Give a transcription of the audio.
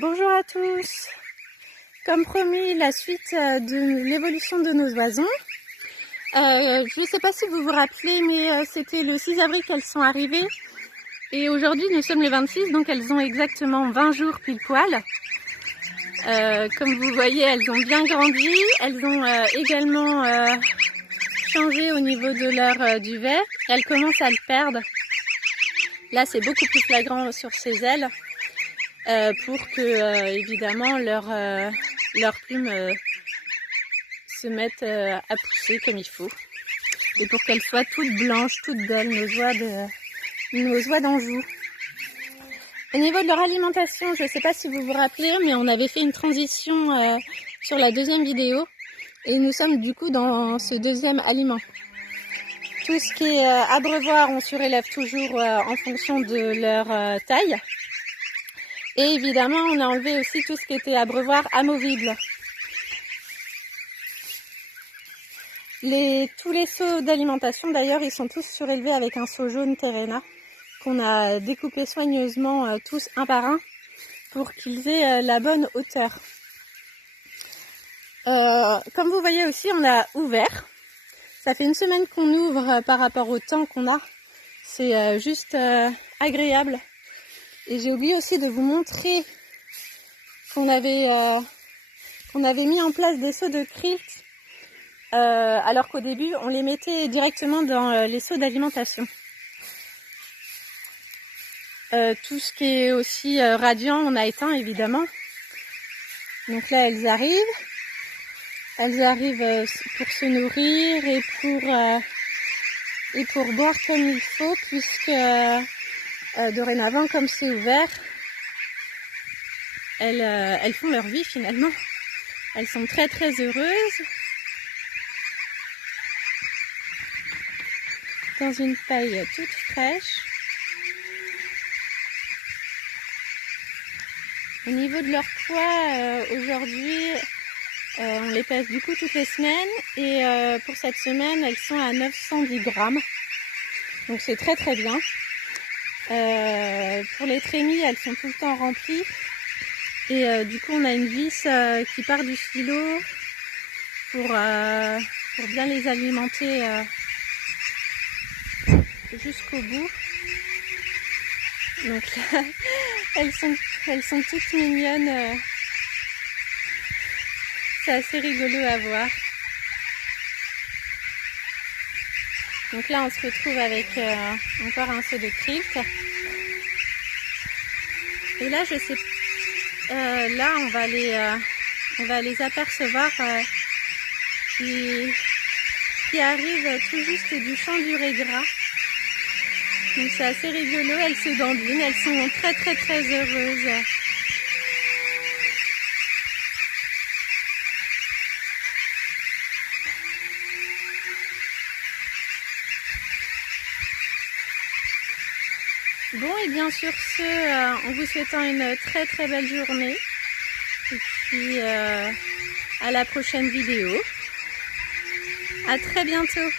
Bonjour à tous. Comme promis, la suite de l'évolution de nos oisons. Je ne sais pas si vous vous rappelez, mais c'était le 6 avril qu'elles sont arrivées. Et aujourd'hui, nous sommes le 26, donc elles ont exactement 20 jours pile poil. Comme vous voyez, elles ont bien grandi. Elles ont également changé au niveau de leur duvet. Elles commencent à le perdre. Là, c'est beaucoup plus flagrant sur ses ailes. Pour que évidemment leurs plumes se mettent à pousser comme il faut et pour qu'elles soient toutes blanches, toutes belles, nos oies d'Anjou. Au niveau de leur alimentation, je ne sais pas si vous vous rappelez, mais on avait fait une transition sur la deuxième vidéo et nous sommes du coup dans ce deuxième aliment. Tout ce qui est abreuvoir, on surélève toujours en fonction de leur taille. Et évidemment, on a enlevé aussi tout ce qui était abreuvoir amovible. Tous les seaux d'alimentation, d'ailleurs, ils sont tous surélevés avec un seau jaune Terrena qu'on a découpé soigneusement tous un par un pour qu'ils aient la bonne hauteur. Comme vous voyez aussi, on a ouvert. Ça fait une semaine qu'on ouvre par rapport au temps qu'on a. C'est juste agréable. Et j'ai oublié aussi de vous montrer qu'on avait mis en place des seaux de krilt, alors qu'au début, on les mettait directement dans les seaux d'alimentation. Tout ce qui est aussi radiant, on a éteint évidemment. Donc là, elles arrivent. Elles arrivent pour se nourrir et pour boire comme il faut, puisque dorénavant, comme c'est ouvert, elles font leur vie finalement. Elles sont très très heureuses. Dans une paille toute fraîche. Au niveau de leur poids, aujourd'hui, on les pèse du coup toutes les semaines. Et pour cette semaine, elles sont à 910 grammes. Donc c'est très très bien. Pour les trémies, elles sont tout le temps remplies et du coup on a une vis qui part du silo pour bien les alimenter jusqu'au bout. Donc là, elles sont toutes mignonnes. C'est assez rigolo à voir. Donc là, on se retrouve avec encore un seau de krilt. Et là, je sais, là, on va les apercevoir qui arrivent tout juste du champ du Régras. Donc c'est assez rigolo. Elles se dandinent. Elles sont très très très heureuses. Bon, et bien sur ce, en vous souhaitant une très très belle journée. Et puis à la prochaine vidéo. À très bientôt.